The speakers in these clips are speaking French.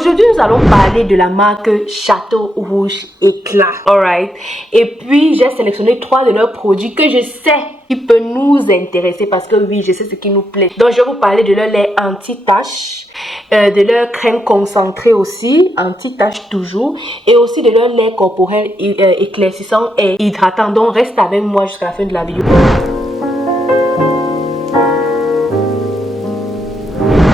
Aujourd'hui, nous allons parler de la marque Château Rouge Éclat. Alright. Et puis, j'ai sélectionné 3 de leurs produits que je sais qui peut nous intéresser parce que oui, je sais ce qui nous plaît. Donc, je vais vous parler de leur lait anti-tache, de leur crème concentrée aussi, anti-tache toujours, et aussi de leur lait corporel éclaircissant et hydratant. Donc, reste avec moi jusqu'à la fin de la vidéo.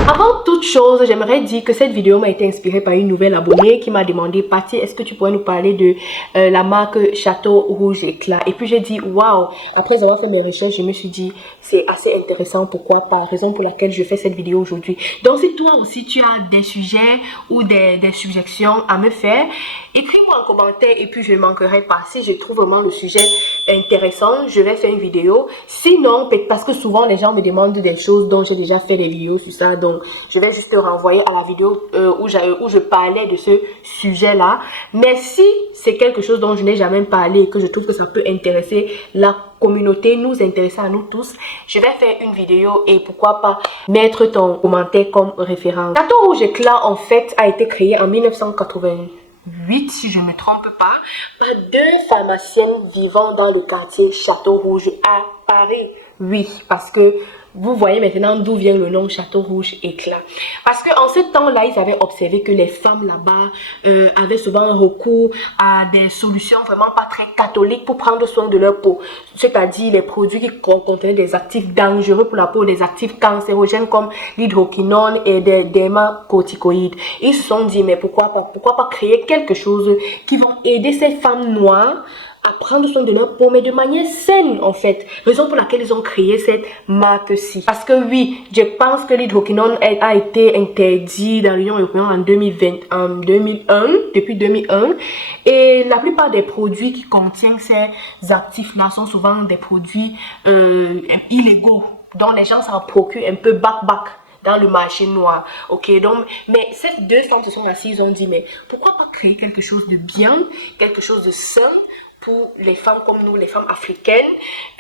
Avant toute chose, j'aimerais dire que cette vidéo m'a été inspirée par une nouvelle abonnée qui m'a demandé: Patty, est-ce que tu pourrais nous parler de la marque Château Rouge Éclat? Et puis j'ai dit waouh, après avoir fait mes recherches, je me suis dit c'est assez intéressant, pourquoi pas, raison pour laquelle je fais cette vidéo aujourd'hui. Donc si toi aussi tu as des sujets ou des suggestions à me faire, écris-moi en commentaire et puis je ne manquerai pas. Si je trouve vraiment le sujet intéressant, je vais faire une vidéo. Sinon, parce que souvent les gens me demandent des choses dont j'ai déjà fait des vidéos sur ça, donc je vais juste te renvoyer à la vidéo où je parlais de ce sujet-là. Mais si c'est quelque chose dont je n'ai jamais parlé et que je trouve que ça peut intéresser la communauté, nous intéresser à nous tous, je vais faire une vidéo et pourquoi pas mettre ton commentaire comme référence. Château Rouge Éclat, en fait, a été créé en 1988, si je ne me trompe pas, par 2 pharmaciennes vivant dans le quartier Château Rouge à Paris. Oui, parce que vous voyez maintenant d'où vient le nom Château Rouge Éclat. Parce qu'en ce temps-là, ils avaient observé que les femmes là-bas avaient souvent un recours à des solutions vraiment pas très catholiques pour prendre soin de leur peau. C'est-à-dire les produits qui contenaient des actifs dangereux pour la peau, des actifs cancérogènes comme l'hydroquinone et des dermacorticoïdes. Ils se sont dit, mais pourquoi pas créer quelque chose qui va aider ces femmes noires à prendre soin de leur peau, mais de manière saine en fait. Raison pour laquelle ils ont créé cette marque-ci. Parce que oui, je pense que l'hydroquinone a été interdit dans l'Union européenne en 2001, depuis 2001. Et la plupart des produits qui contiennent ces actifs-là sont souvent des produits illégaux, dont les gens s'en procurent un peu back dans le marché noir, ok. Donc, mais ces 2 femmes se sont assises, ils ont dit, mais pourquoi pas créer quelque chose de bien, quelque chose de sain pour les femmes comme nous, les femmes africaines,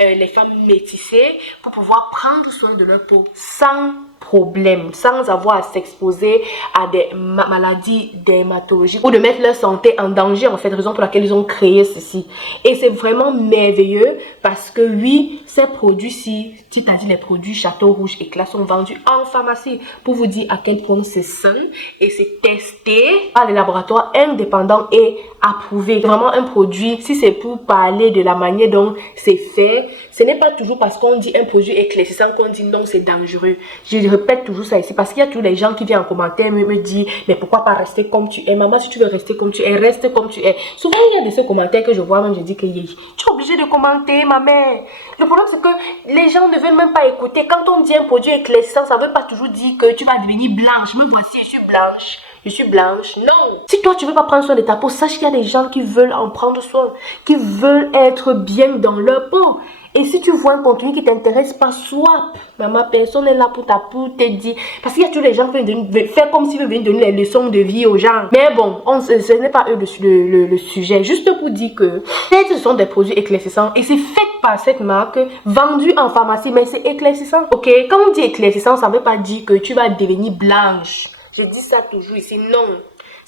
les femmes métissées, pour pouvoir prendre soin de leur peau sans problème, sans avoir à s'exposer à des maladies dermatologiques ou de mettre leur santé en danger, en fait, raison pour laquelle ils ont créé ceci. Et c'est vraiment merveilleux parce que oui, ces produits-ci, c'est-à-dire les produits Château Rouge Éclat, sont vendus en pharmacie pour vous dire à quel point c'est sain et c'est testé par les laboratoires indépendants et approuvé. C'est vraiment un produit, si c'est pour parler de la manière dont c'est fait, ce n'est pas toujours parce qu'on dit un produit éclaircissant qu'on dit non, c'est dangereux. Je répète toujours ça ici parce qu'il y a tous les gens qui viennent en commentaire me dire, mais pourquoi pas rester comme tu es? Maman, si tu veux rester comme tu es, reste comme tu es. Souvent, il y a de ces commentaires que je vois, même je dis que tu es obligé de commenter, ma mère. Le problème, c'est que les gens ne veulent même pas écouter. Quand on dit un produit éclaircissant, ça ne veut pas toujours dire que tu vas devenir blanche. Me voici, je suis blanche. Je suis blanche. Non. Si toi, tu veux pas prendre soin de ta peau, sache qu'il y a des gens qui veulent en prendre soin, qui veulent être bien dans leur peau. Et si tu vois un contenu qui t'intéresse pas, swap. Maman, personne n'est là pour ta peau, te dit. Parce qu'il y a tous les gens qui viennent faire comme s'ils veulent donner les leçons de vie aux gens. Mais bon, ce n'est pas eux le sujet. Juste pour dire que ce sont des produits éclaircissants et c'est fait par cette marque, vendu en pharmacie, mais c'est éclaircissant. Ok, quand on dit éclaircissant, ça ne veut pas dire que tu vas devenir blanche. Je dis ça toujours ici, non.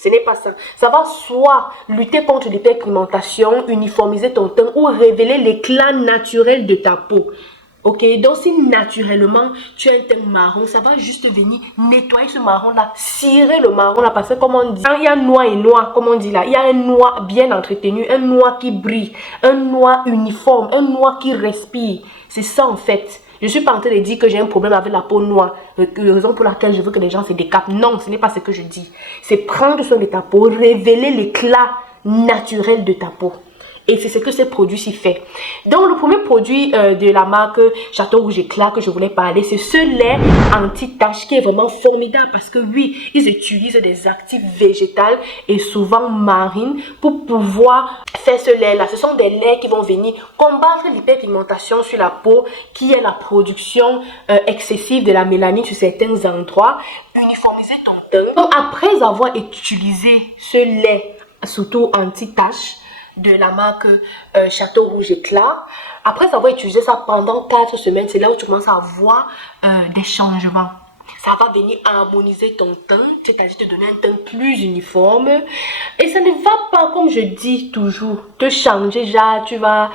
Ce n'est pas ça. Ça va soit lutter contre l'hyperpigmentation, uniformiser ton teint ou révéler l'éclat naturel de ta peau. Ok, donc si naturellement tu as un teint marron, ça va juste venir nettoyer ce marron là, cirer le marron là, parce que comme on dit, quand il y a noir et noir, comme on dit là, il y a un noir bien entretenu, un noir qui brille, un noir uniforme, un noir qui respire. C'est ça en fait. Je ne suis pas en train de dire que j'ai un problème avec la peau noire, la raison pour laquelle je veux que les gens se décapent. Non, ce n'est pas ce que je dis. C'est prendre soin de ta peau, révéler l'éclat naturel de ta peau. Et c'est ce que ce produit-ci fait. Donc, le premier produit de la marque Château Rouge Éclat que je voulais parler, c'est ce lait anti-tache qui est vraiment formidable parce que oui, ils utilisent des actifs végétaux et souvent marines pour pouvoir faire ce lait-là. Ce sont des laits qui vont venir combattre l'hyperpigmentation sur la peau, qui est la production excessive de la mélanine sur certains endroits, uniformiser ton teint. Donc, après avoir utilisé ce lait, surtout anti-tache, de la marque Château Rouge Éclat. Après avoir utilisé ça pendant 4 semaines, c'est là où tu commences à voir des changements. ça va venir harmoniser ton teint, c'est-à-dire te donner un teint plus uniforme. Et ça ne va pas, comme je dis toujours, te changer, genre tu vas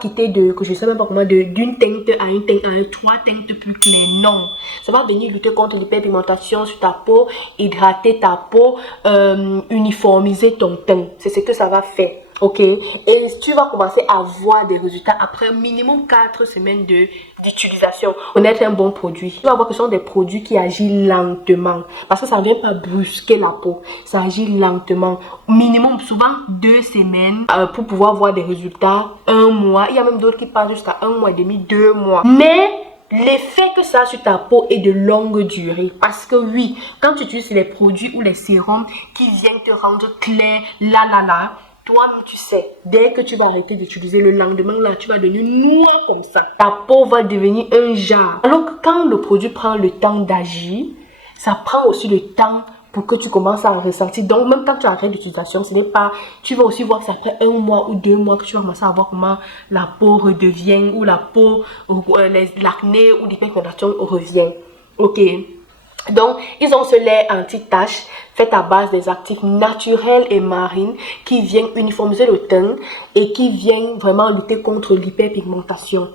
quitter que je sais même pas comment, d'une teinte à une teinte, à trois teintes plus claires. Non, ça va venir lutter contre l'hyperpigmentation sur ta peau, hydrater ta peau, uniformiser ton teint. C'est ce que ça va faire. Ok, et tu vas commencer à voir des résultats après minimum 4 semaines d'utilisation. Connaître un bon produit. Tu vas voir que ce sont des produits qui agissent lentement. Parce que ça ne vient pas brusquer la peau. Ça agit lentement. Minimum, souvent 2 semaines pour pouvoir voir des résultats. 1 mois. Il y a même d'autres qui passent jusqu'à 1 mois et demi, 2 mois. Mais l'effet que ça a sur ta peau est de longue durée. Parce que oui, quand tu utilises les produits ou les sérums qui viennent te rendre clair, toi-même, tu sais, dès que tu vas arrêter d'utiliser le lendemain, là, tu vas devenir noir comme ça. Ta peau va devenir un jar. Alors que quand le produit prend le temps d'agir, ça prend aussi le temps pour que tu commences à en ressentir. Donc, même quand tu arrêtes l'utilisation, ce n'est pas... Tu vas aussi voir que c'est après 1 mois ou 2 mois que tu vas commencer à voir comment la peau redevient, ou la peau, l'acné ou l'hyperpigmentation revient. Ok. Donc, ils ont ce lait anti-tache fait à base des actifs naturels et marines qui viennent uniformiser le teint et qui viennent vraiment lutter contre l'hyperpigmentation.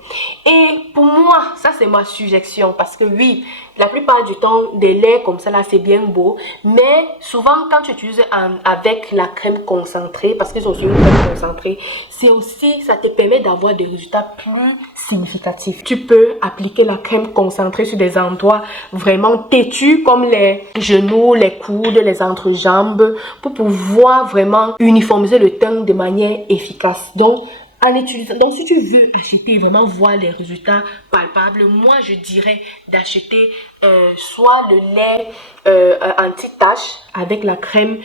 Et pour moi, ça c'est ma suggestion parce que oui, la plupart du temps, des laits comme ça là, c'est bien beau, mais souvent quand tu utilises avec la crème concentrée, parce qu'ils ont aussi une crème concentrée, c'est aussi, ça te permet d'avoir des résultats plus significatifs. Tu peux appliquer la crème concentrée sur des endroits vraiment têtus comme les genoux, les coudes, les entrejambes pour pouvoir vraiment uniformiser le teint de manière efficace. Donc, en utilisant, donc si tu veux acheter et vraiment voir les résultats palpables, moi je dirais d'acheter soit le lait anti-tache avec la crème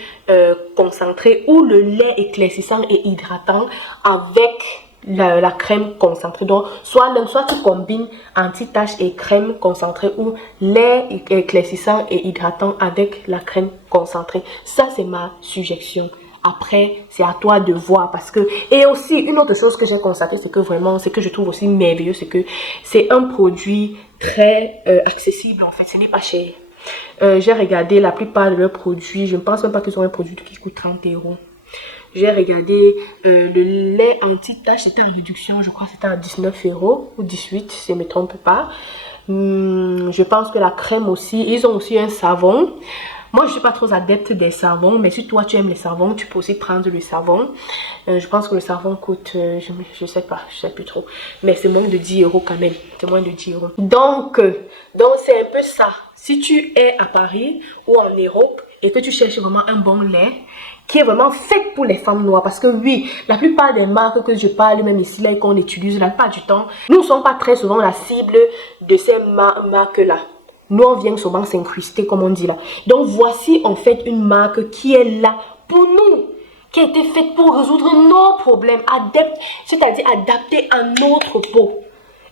concentrée ou le lait éclaircissant et hydratant avec la crème concentrée. Donc soit tu combines anti-tache et crème concentrée ou lait éclaircissant et hydratant avec la crème concentrée. Ça c'est ma suggestion. Après, c'est à toi de voir parce que... Et aussi, une autre chose que j'ai constaté, c'est que vraiment, ce que je trouve aussi merveilleux, c'est que c'est un produit très accessible en fait, ce n'est pas cher. J'ai regardé la plupart de leurs produits, je ne pense même pas qu'ils ont un produit qui coûte 30 €. J'ai regardé le lait anti-tache, c'était en réduction, je crois que c'était à 19 € ou 18 si je ne me trompe pas. Je pense que la crème aussi, ils ont aussi un savon. Moi, je ne suis pas trop adepte des savons, mais si toi, tu aimes les savons, tu peux aussi prendre le savon. Je pense que le savon coûte, je sais pas, je sais plus trop. Mais c'est moins de 10 € quand même. C'est moins de 10 €. Donc c'est un peu ça. Si tu es à Paris ou en Europe et que tu cherches vraiment un bon lait, qui est vraiment fait pour les femmes noires. Parce que oui, la plupart des marques que je parle, même ici, là, qu'on utilise, la plupart du temps, nous ne sommes pas très souvent la cible de ces marques-là. Nous, on vient souvent s'incruster, comme on dit là. Donc, voici en fait une marque qui est là pour nous, qui a été faite pour résoudre nos problèmes, c'est-à-dire adaptée à notre peau.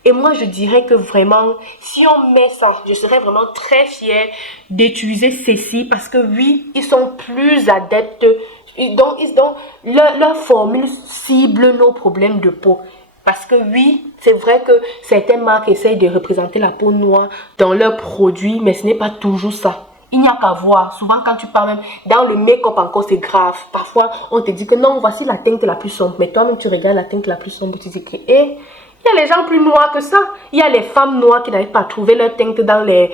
Et moi, je dirais que vraiment, si on met ça, je serais vraiment très fière d'utiliser ceci parce que oui, ils sont plus adeptes. Donc, leur formule cible nos problèmes de peau. Parce que oui, c'est vrai que certaines marques essayent de représenter la peau noire dans leurs produits, mais ce n'est pas toujours ça. Il n'y a qu'à voir. Souvent, quand tu parles même dans le make-up encore, c'est grave. Parfois, on te dit que non, voici la teinte la plus sombre. Mais toi-même, tu regardes la teinte la plus sombre, tu dis que, il y a les gens plus noirs que ça. Il y a les femmes noires qui n'arrivent pas à trouver leur teinte dans les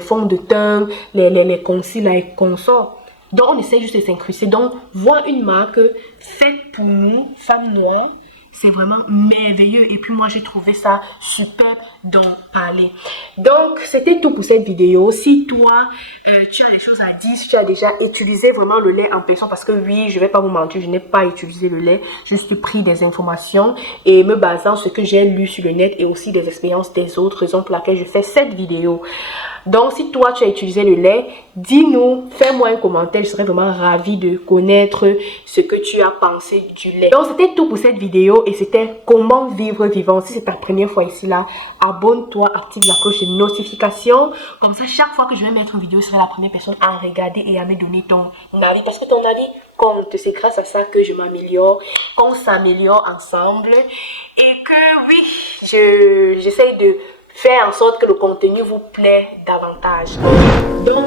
fonds de teint, les concealers et consorts. Donc, on essaie juste de s'incruster. Donc, voir une marque faite pour nous, femmes noires, c'est vraiment merveilleux. Et puis moi, j'ai trouvé ça superbe d'en parler. Donc, c'était tout pour cette vidéo. Si toi, tu as des choses à dire, si tu as déjà utilisé vraiment le lait en personne, parce que oui, je ne vais pas vous mentir, je n'ai pas utilisé le lait. Je suis pris des informations et me basant sur ce que j'ai lu sur le net et aussi des expériences des autres, raisons pour laquelle je fais cette vidéo. Donc, si toi, tu as utilisé le lait, dis-nous, fais-moi un commentaire. Je serais vraiment ravie de connaître ce que tu as pensé du lait. Donc, c'était tout pour cette vidéo et c'était comment vivre vivant. Si c'est ta première fois ici, là, abonne-toi, active la cloche de notification. Comme ça, chaque fois que je vais mettre une vidéo, je serai la première personne à regarder et à me donner ton avis. Parce que ton avis compte. C'est grâce à ça que je m'améliore, qu'on s'améliore ensemble. Et que oui, j'essaye de faire en sorte que le contenu vous plaît davantage. Donc,